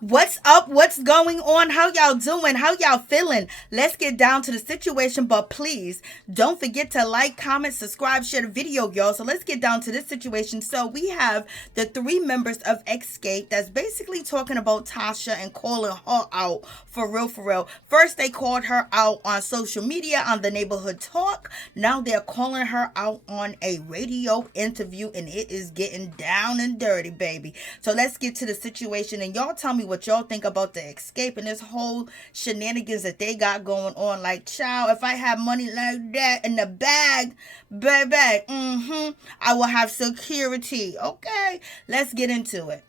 What's up? What's going on? How y'all doing? How y'all feeling? Let's get down to the situation, but please don't forget to like, comment, subscribe, share the video, y'all. So let's get down to this situation. So we have the three members of Xscape that's basically talking about Tasha and calling her out for real, for real. First, they called her out on social media on the Neighborhood Talk. Now they're calling her out on a radio interview, and it is getting down and dirty, baby. So let's get to the situation, and y'all tell me what y'all think about the Xscape and this whole shenanigans that they got going on. Like, child, if I have money like that in the bag, baby, I will have security. Okay, let's get into it.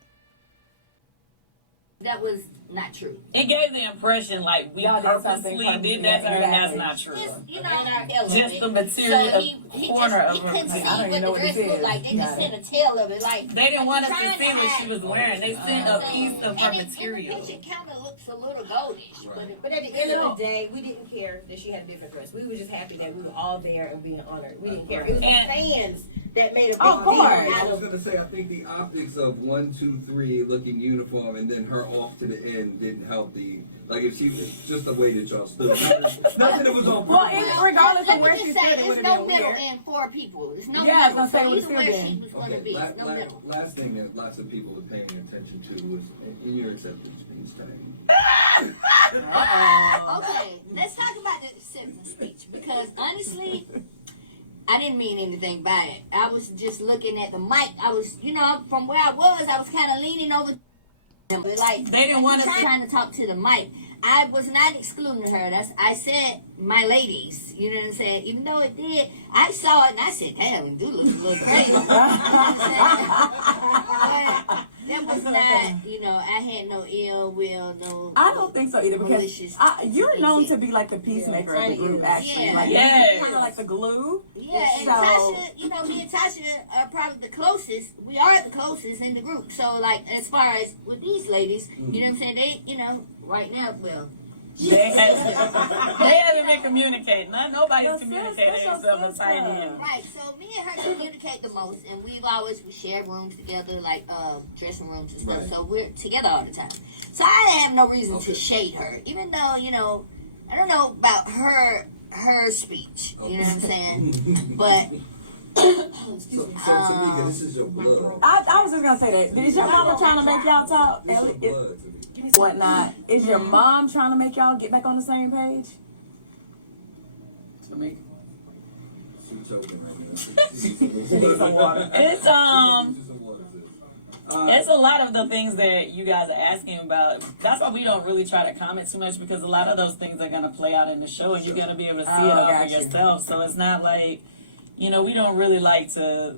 That was not true. It gave the impression like we purposely did that to her, and that's not true. Just the material corner of her. He couldn't see what the dress looked like. They just sent a tail of it. Like they didn't want us to see what she was wearing. They sent a piece of her material. And the picture kind of looks a little goldish. But at the end of the day, we didn't care that she had a different dress. We were just happy that we were all there and being honored. We didn't care. It was the fans that made a big deal. I was gonna say, I think the optics of 1, 2, 3 looking uniform and then her off to the end didn't help the, like, if she was just the way that y'all stood. Nothing that was on purpose. Well, regardless of where she stood, it would there's have no been middle weird. in four people. There's no Yeah, I was middle. gonna say, So it would either still where been. she was going to be. There's no middle. Last thing that lots of people were paying attention to was in your acceptance speech time. Okay, let's talk about the acceptance speech because honestly, I didn't mean anything by it. I was just looking at the mic. I was, from where I was kind of leaning over. Like They didn't want us trying to talk to the mic. I was not excluding her. I said my ladies. You know what I'm saying? Even though it did, I saw it and I said, "Damn, it do look a little crazy." But that was not. I had no ill will, no. I don't think so either because malicious you're known to intent. be like the peacemaker of the group, actually. Yeah. Like, Yes. you're kind of like the glue. Yeah, and So- Tasha, me and Tasha are probably the closest. We are the closest in the group. So, like, as far as with these ladies, you know what I'm saying? They, right now, well. They haven't been communicating. Nobody's communicating that's your except for sister. Tiny. Right, so me and her communicate the most, and we share rooms together, like dressing rooms and stuff. Right. So we're together all the time. So I have no reason to shade her, even though I don't know about her speech. You know what I'm saying? But So Tamika, this is your blood. I was just gonna say that. Is your mama trying to make y'all talk? This is your blood, Tamika. Whatnot? Is your mom trying to make y'all get back on the same page? Tamika. She's choking right Need some water. It's now. It's a lot of the things that you guys are asking about. That's why we don't really try to comment too much because a lot of those things are gonna play out in the show, and you're gonna be able to see it all for gotcha. yourself. So it's not like. We don't really like to,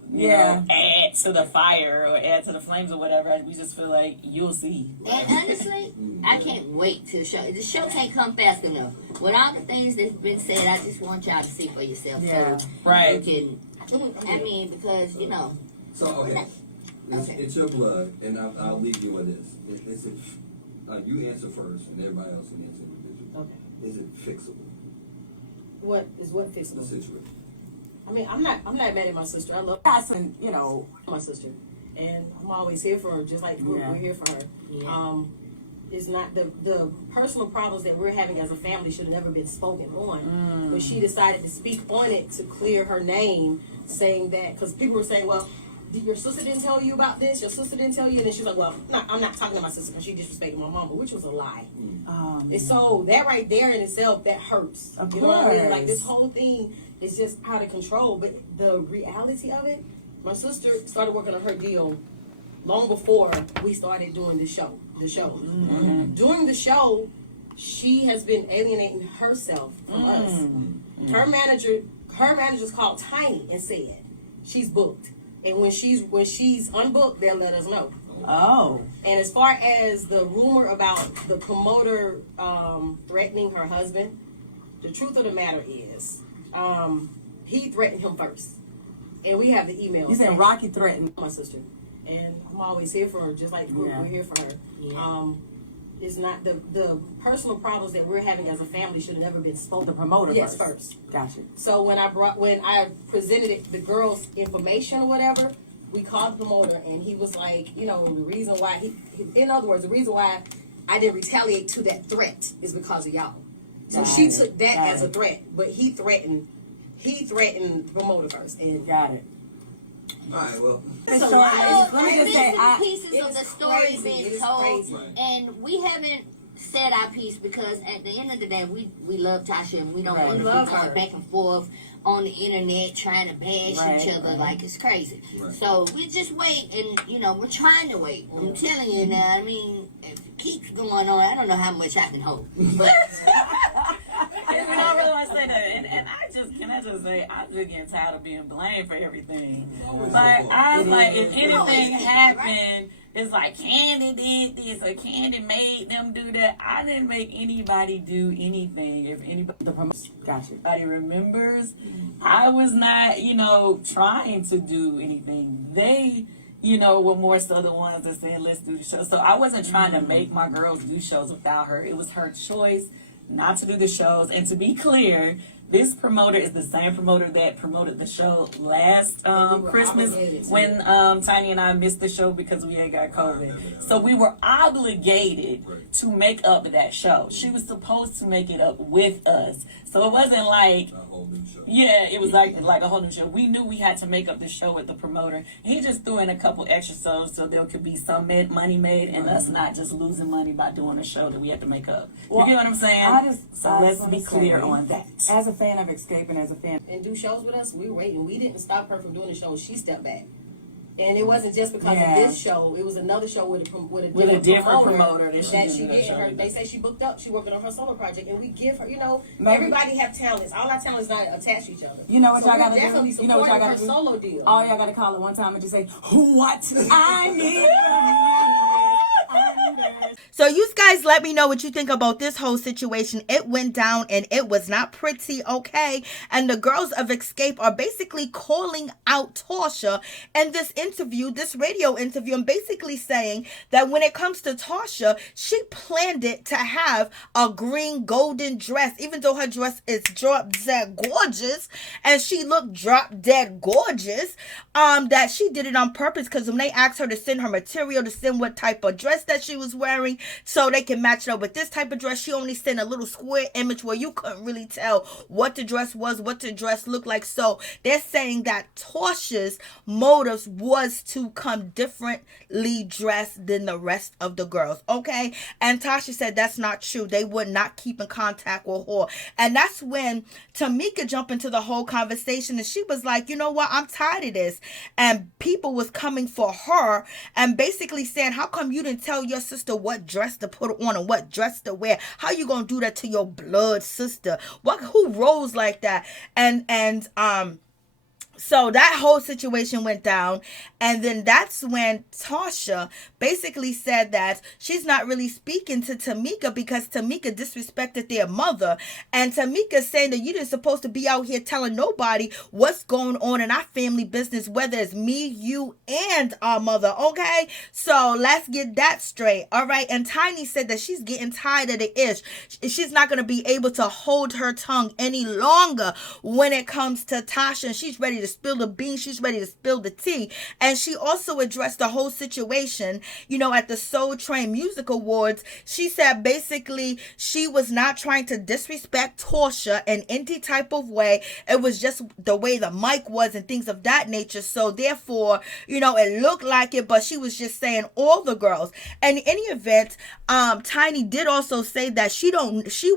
add to the fire or add to the flames or whatever. We just feel like you'll see. And honestly, I can't wait till the show. The show can't come fast enough. With all the things that's been said, I just want y'all to see for yourself. Yeah. So Right. you can, because, So, okay. It's your blood, and I'll leave you with this. You answer first, and everybody else will answer individually. Okay. Is it fixable? What The fixable? situation. I mean, I'm not mad at my sister. I love my sister, and I'm always here for her, just like we're here for her. Yeah. It's not the personal problems that we're having as a family should have never been spoken on, but she decided to speak on it to clear her name, saying that because people were saying, well, your sister didn't tell you about this, your sister didn't tell you, and then she's like, well, I'm not talking to my sister because she disrespected my mama, which was a lie. And so that right there in itself, that hurts. Of You know what I mean? course. Like, this whole thing is just out of control, but the reality of it, my sister started working on her deal long before we started doing the show. During the show, she has been alienating herself from us. Her manager's called Tiny and said she's booked, and when she's unbooked, they'll let us know. Oh. And as far as the rumor about the promoter threatening her husband, the truth of the matter is, he threatened him first, and we have the emails. You said Rocky threatened my sister, and I'm always here for her, just like we're here for her. Yeah. It's not the personal problems that we're having as a family should have never been spoken. the promoter Yes, first. first. Gotcha. So when I presented the girls' information or whatever, we called the promoter, and he was like, the reason why the reason why I didn't retaliate to that threat is because of y'all. So she took that as a threat, but he threatened the promoter first. And Got it. All right, well. it's a So, lot. let me just say, pieces of the story crazy. being It's told, crazy. and we haven't said our piece because at the end of the day, we love Tasha and we don't Right. want to Love be going her. back and forth on the internet trying to bash Right, each other right. like it's crazy. Right. So we just wait, and we're trying to wait. I'm telling you now. I mean, if it keeps going on, I don't know how much I can hold. But And I really want to say that, and can I just say, I'm just getting tired of being blamed for everything. Like, I was like, if anything happened, it's like Kandi did this or Kandi made them do that. I didn't make anybody do anything. If Gotcha. anybody remembers, I was not, trying to do anything. They, were more so the ones that said, let's do the show. So I wasn't trying to make my girls do shows without her. It was her choice not to do the shows. And to be clear, this promoter is the same promoter that promoted the show last Christmas obligated to. when Tiny and I missed the show because we had got COVID. So we were obligated to make up that show. She was supposed to make it up with us. So it wasn't like, A whole new show. yeah, it was like a whole new show. We knew we had to make up the show with the promoter. He just threw in a couple extra shows so there could be some money made and us not just losing money by doing a show that we had to make up. You Well, get what I'm saying? I Let's just be wanna clear say, on that. As a fan of Xscape and as a fan, and do shows with us, we were waiting. We didn't stop her from doing the show. She stepped back. And it wasn't just because Yeah. of this show. It was another show with a different promoter that she that did she that did. show Her, with. they say she booked up. She working on her solo project, and we give her. Maybe- Everybody have talents. All our talents not attached to each other. You know what So y'all we're gotta do? definitely You know what y'all supporting gotta her do? solo deal. all y'all gotta call it one time and just say, what I need. So you guys let me know what you think about this whole situation. It went down and it was not pretty, okay? And the girls of Xscape are basically calling out Tasha in this interview, this radio interview, and basically saying that when it comes to Tasha, she planned it to have a green golden dress, even though her dress is drop dead gorgeous and she looked drop dead gorgeous, that she did it on purpose because when they asked her to send her material, to send what type of dress that she was wearing so they can match it up with this type of dress, she only sent a little square image where you couldn't really tell what the dress was, what the dress looked like. So they're saying that Tasha's motives was to come differently dressed than the rest of the girls, okay? And Tasha said that's not true. They would not keep in contact with her. And that's when Tamika jumped into the whole conversation and she was like, you know what, I'm tired of this. And people was coming for her and basically saying, how come you didn't tell your sister what dress to put on and what dress to wear? How you gonna do that to your blood sister? Who rolls like that? So that whole situation went down, and then that's when Tasha basically said that she's not really speaking to Tamika because Tamika disrespected their mother, and Tamika saying that you didn't supposed to be out here telling nobody what's going on in our family business, whether it's me, you, and our mother, okay? So let's get that straight, all right? And Tiny said that she's getting tired of the ish. She's not going to be able to hold her tongue any longer when it comes to Tasha, and she's ready to spill the beans, she's ready to spill the tea. And she also addressed the whole situation, at the Soul Train Music Awards. She said basically she was not trying to disrespect Tasha in any type of way. It was just the way the mic was and things of that nature. So therefore, it looked like it, but she was just saying all the girls. And in any event, Tiny did also say that she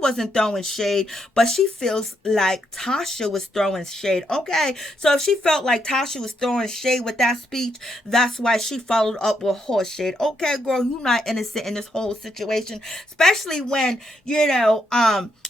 wasn't throwing shade, but she feels like Tasha was throwing shade. Okay, so if she felt like Tasha was throwing shade with that speech, that's why she followed up with horse shade. Okay, girl, you're not innocent in this whole situation, especially when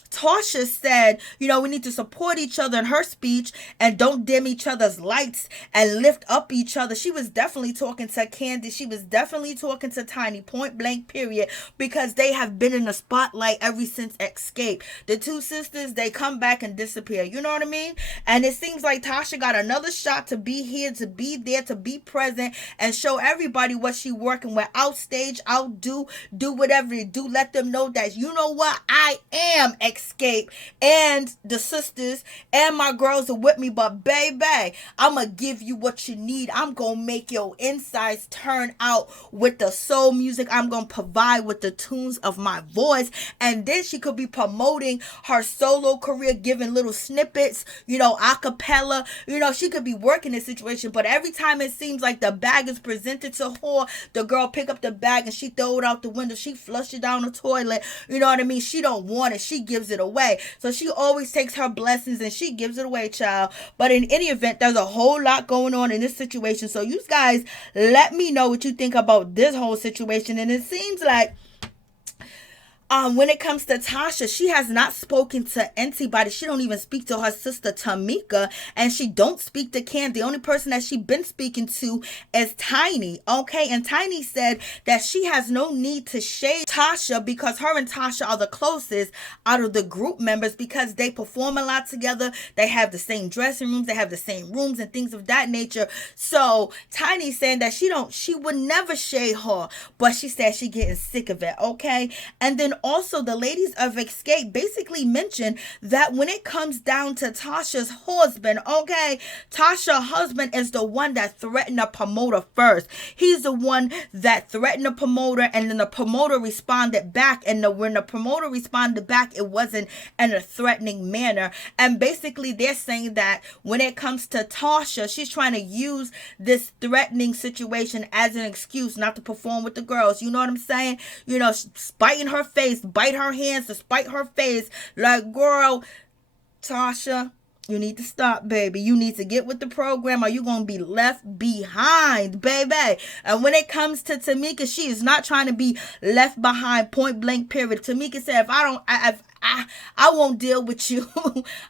Tasha said, we need to support each other in her speech and don't dim each other's lights and lift up each other. She was definitely talking to Kandi. She was definitely talking to Tiny, point blank, period, because they have been in the spotlight ever since Xscape. The two sisters, they come back and disappear. You know what I mean? And it seems like Tasha got another shot to be here, to be there, to be present, and show everybody what she working with. Outstage, outdo, do whatever you do. Let them know that, you know what, I am Xscape, and the sisters and my girls are with me. But baby, I'm gonna give you what you need. I'm gonna make your insides turn out with the soul music. I'm gonna provide with the tunes of my voice. And then she could be promoting her solo career, giving little snippets, a cappella. She could be working this situation, but every time it seems like the bag is presented to her, the girl pick up the bag and she throw it out the window. She flush it down the toilet. You know what I mean? She don't want it. She gives it away. So she always takes her blessings and she gives it away, child. But in any event, there's a whole lot going on in this situation. So you guys, let me know what you think about this whole situation. And it seems like when it comes to Tasha, she has not spoken to anybody. She don't even speak to her sister Tamika, and she don't speak to Kandi. The only person that she been speaking to is Tiny, okay? And Tiny said that she has no need to shade Tasha because her and Tasha are the closest out of the group members because they perform a lot together. They have the same dressing rooms, they have the same rooms and things of that nature. So Tiny saying that she would never shade her, but she said she getting sick of it, okay? And then also the ladies of Xscape basically mentioned that when it comes down to Tasha's husband, okay, Tasha's husband is the one that threatened the promoter first. He's the one that threatened the promoter, and then the promoter responded back, and when the promoter responded back, it wasn't in a threatening manner. And basically they're saying that when it comes to Tasha, she's trying to use this threatening situation as an excuse not to perform with the girls. You know what I'm saying? Spiting her face, bite her hands to spite her face. Like, girl, Tasha, you need to stop, baby. You need to get with the program or you're going to be left behind, baby. And when it comes to Tamika, she is not trying to be left behind, point blank, period. Tamika said, I won't deal with you.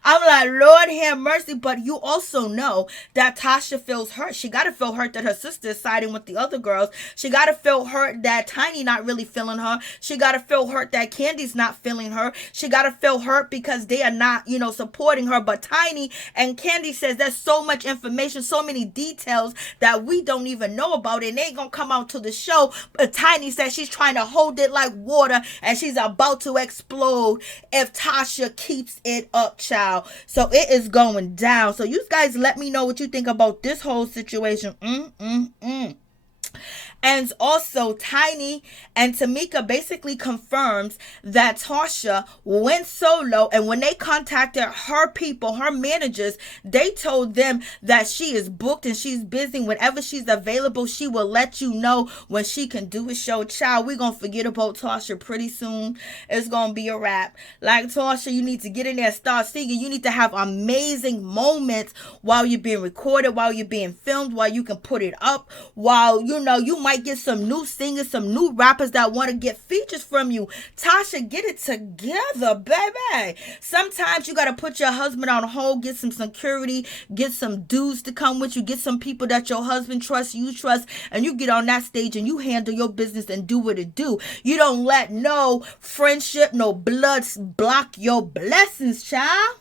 I'm like, Lord have mercy. But you also know that Tasha feels hurt. She got to feel hurt that her sister is siding with the other girls. She got to feel hurt that Tiny not really feeling her. She got to feel hurt that Candy's not feeling her. She got to feel hurt because they are not, supporting her. But Tiny and Kandi says there's so much information, so many details that we don't even know about. And they ain't going to come out to the show. But Tiny says she's trying to hold it like water and she's about to explode if Tasha keeps it up, child. So it is going down. So you guys let me know what you think about this whole situation. And also Tiny and Tamika basically confirms that Tasha went solo, and when they contacted her people, her managers, they told them that she is booked and she's busy. Whenever she's available, she will let you know when she can do a show. Child, we're going to forget about Tasha pretty soon. It's going to be a wrap. Like, Tasha, you need to get in there and start singing. You need to have amazing moments while you're being recorded, while you're being filmed, while you can put it up, while, you might get some new singers, some new rappers that want to get features from you. Tasha, get it together, baby. Sometimes you got to put your husband on hold, get some security, get some dudes to come with you, get some people that your husband trusts, you trust, and you get on that stage and you handle your business and do what it do. You don't let no friendship, no blood block your blessings, child.